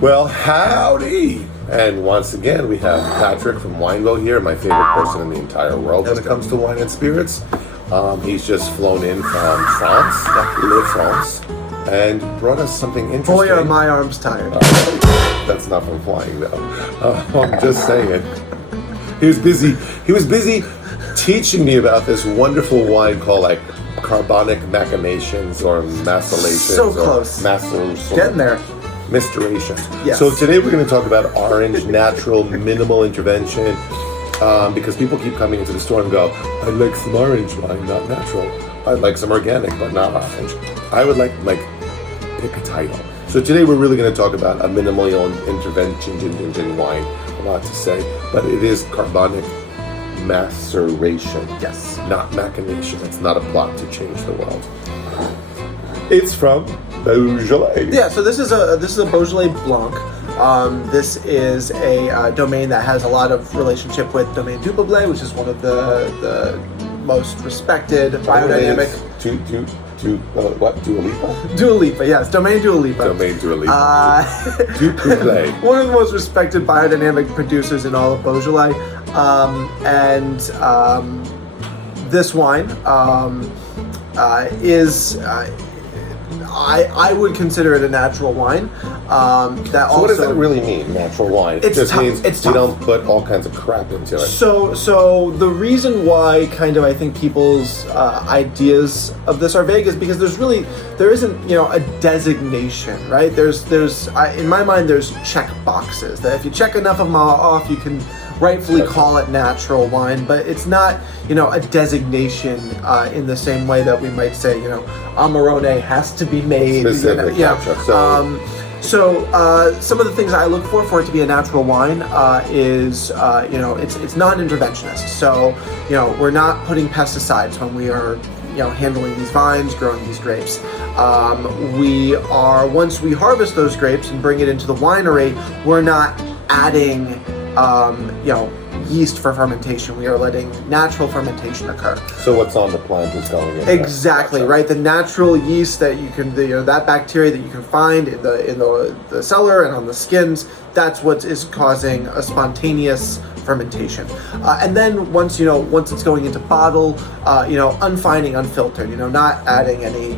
Well, howdy! And once again, we have Patrick from Wineville here, my favorite person in the entire world when it comes to wine and spirits. He's just flown in from France, Le France, and brought us something interesting. Boy, are my arms tired. That's not from flying, though. I'm just saying. He was busy teaching me about this wonderful wine called like Carbonic Machinations or Macerations. So close. Getting there. Maceration. Yes. So today we're going to talk about orange, natural, minimal intervention, because people keep coming into the store and go, I'd like some orange wine, not natural. I'd like some organic, but not orange. I would like pick a title. So today we're really going to talk about a minimal intervention wine. A lot to say, but it is carbonic maceration. Yes. Not machination. It's not a plot to change the world. It's from Beaujolais. Yeah, so this is a Beaujolais Blanc. This is a domain that has a lot of relationship with Domaine du Beaujolais, which is one of the most respected biodynamic. What? Dua Lipa? Dua Lipa, yes. Domaine Dua Lipa. Domaine Dua Lipa. Du Beaujolais. One of the most respected biodynamic producers in all of Beaujolais. This wine is... I would consider it a natural wine. So what does that really mean, natural wine? It just means you don't put all kinds of crap into it. So the reason why kind of I think people's ideas of this are vague is because there isn't a designation, right? There's in my mind there's check boxes that if you check enough of them off, you can rightfully call it natural wine, but it's not a designation in the same way that we might say Amarone has to be made. Specific, So some of the things I look for it to be a natural wine is it's non-interventionist. So we're not putting pesticides when we are handling these vines, growing these grapes. Once we harvest those grapes and bring it into the winery, we're not adding yeast for fermentation. We are letting natural fermentation occur. So what's on the plant is going in. Exactly, right? The natural yeast that you can, that bacteria that you can find in the cellar and on the skins, that's what is causing a spontaneous fermentation. And then once it's going into bottle, unfining, unfiltered, not adding any,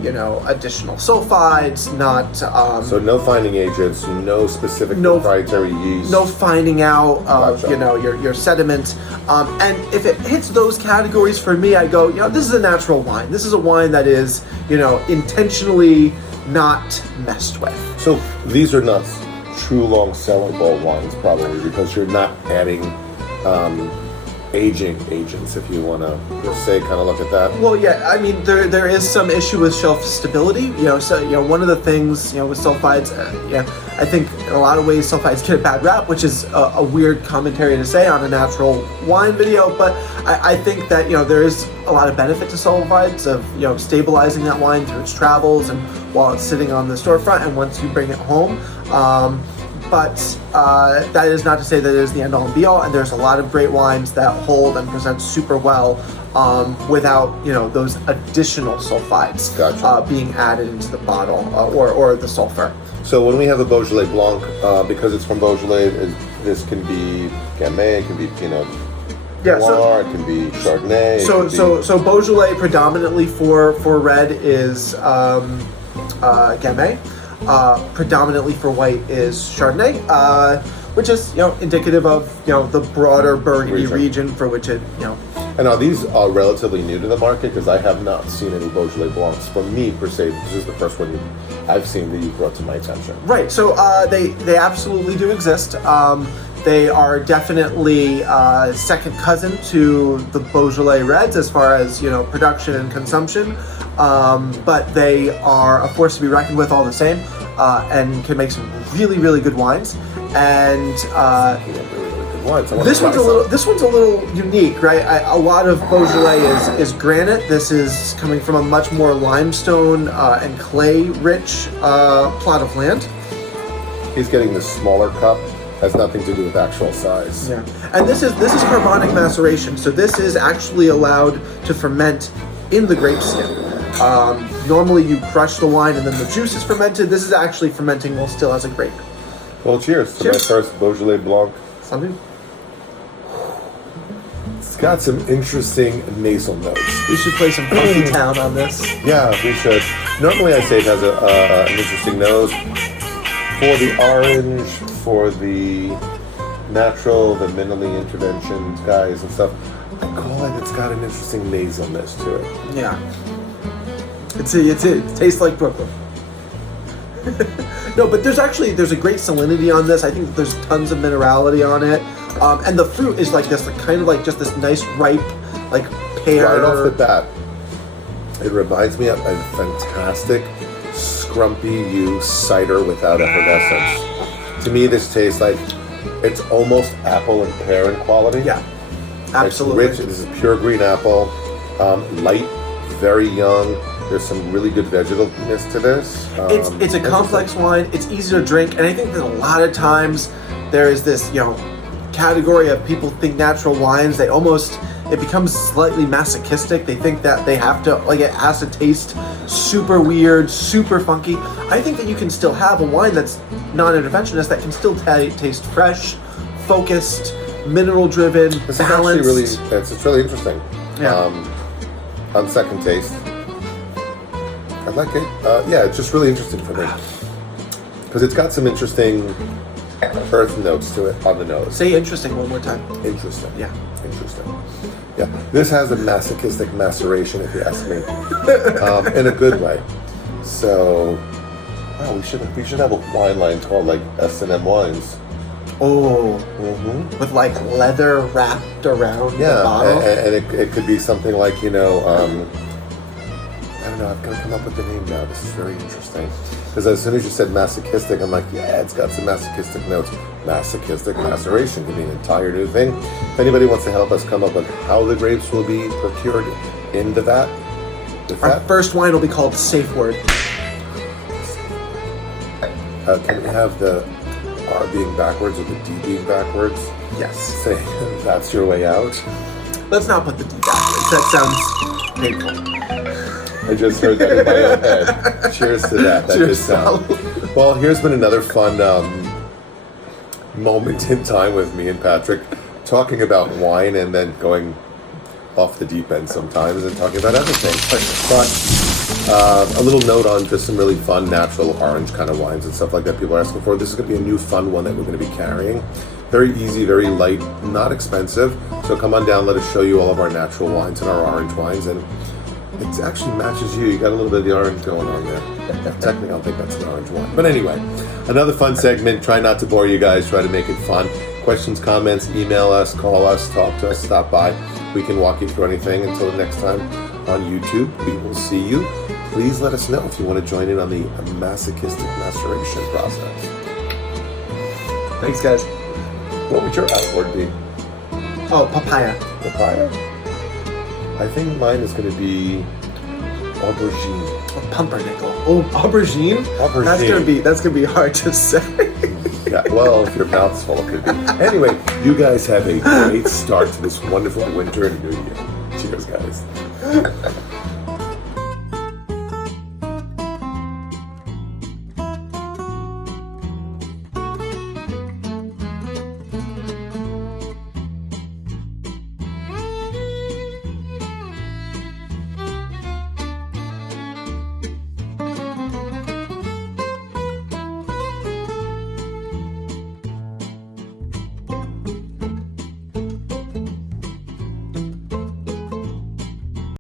additional sulfides, not... so no fining agents, no specific proprietary yeast. No fining out of, Gotcha. your sediment. And if it hits those categories for me, I go, this is a natural wine. This is a wine that is, intentionally not messed with. So these are not true long sellable wines probably because you're not adding aging agents, if you want to kind of look at that. Well, yeah, I mean, there is some issue with shelf stability. So one of the things, with sulfides, I think in a lot of ways sulfides get a bad rap, which is a weird commentary to say on a natural wine video. But I think that there is a lot of benefit to sulfides of stabilizing that wine through its travels and while it's sitting on the storefront and once you bring it home. But that is not to say that it is the end-all and be-all, and there's a lot of great wines that hold and present super well without those additional sulfides being added into the bottle or the sulfur. So when we have a Beaujolais Blanc, because it's from Beaujolais, this can be Gamay, it can be Pinot Noir, it can be Chardonnay. So Beaujolais predominantly for red is Gamay. Predominantly for white is Chardonnay, which is indicative of the broader Burgundy region for which it And are these relatively new to the market? Because I have not seen any Beaujolais Blancs from me per se. This is the first one I've seen that you brought to my attention. Right. So they absolutely do exist. They are definitely second cousin to the Beaujolais Reds as far as production and consumption, but they are a force to be reckoned with all the same, and can make some really, really good wines. And this one's a little unique, right? A lot of Beaujolais is granite. This is coming from a much more limestone and clay-rich plot of land. He's getting the smaller cup. Has nothing to do with actual size. Yeah, and this is carbonic maceration. So this is actually allowed to ferment in the grape skin. Normally you crush the wine and then the juice is fermented. This is actually fermenting while still as a grape. Well, cheers to Cheers. my first Beaujolais Blanc. Salud. It's got some interesting nasal notes. We should play some Funky Town on this. Yeah, we should. Normally I say it has an interesting nose. For the orange, for the natural, the minimally intervention guys and stuff, I call it's got an interesting nasalness to it. Yeah. It tastes like Brooklyn. No, but there's a great salinity on this. I think there's tons of minerality on it. And the fruit is like this, like, kind of like just this nice ripe, like pear. Right off the bat, it reminds me of a fantastic Scrumpy U cider without effervescence. To me, this tastes like it's almost apple and pear in quality. Yeah, absolutely. It's rich. This is pure green apple, light, very young. There's some really good vegetableness to this. It's a complex wine. It's easy to drink, and I think that a lot of times there is this, category of people think natural wines. It becomes slightly masochistic. They think that they have to, like, it has to taste super weird, super funky. I think that you can still have a wine that's non-interventionist that can still taste fresh, focused, mineral-driven, This balanced. is actually it's really interesting. Yeah. On second taste, I like it. Yeah, it's just really interesting for me because it's got some interesting earth notes to it on the nose. Say interesting one more time. Interesting. Yeah. Interesting. Yeah. This has a masochistic maceration, if you ask me, in a good way. So, wow, we should have a wine line called like S&M Wines. Oh, with like leather wrapped around the bottle. And it could be something like, I don't know, I've got to come up with the name now. This is very interesting. Because as soon as you said masochistic, I'm like, yeah, it's got some masochistic notes. Masochistic maceration could be an entire new thing. If anybody wants to help us come up with how the grapes will be procured in the vat, Our first wine will be called Safe Word. can we have the R being backwards or the D being backwards? Yes. Say, that's your way out. Let's not put the D backwards. That sounds painful. I just heard that in my own head. Cheers to that. That Cheers, just sound. Well, here's been another fun moment in time with me and Patrick talking about wine and then going off the deep end sometimes and talking about other things. But a little note on just some really fun natural orange kind of wines and stuff like that people are asking for. This is going to be a new fun one that we're going to be carrying. Very easy, very light, not expensive. So come on down, let us show you all of our natural wines and our orange wines. And it actually matches you. You got a little bit of the orange going on there. Technically, I don't think that's an orange wine. But anyway, another fun segment. Try not to bore you guys. Try to make it fun. Questions, comments, email us, call us, talk to us, stop by. We can walk you through anything. Until the next time on YouTube, we will see you. Please let us know if you want to join in on the masochistic maceration process. Thanks, guys. What would your outward be? Oh, papaya. Papaya? I think mine is going to be aubergine. Oh, pumpernickel. Oh, aubergine? Aubergine. That's gonna be hard to say. Yeah, well, if your mouth's full, it could be. Anyway, you guys have a great start to this wonderful winter and new year. Cheers, guys.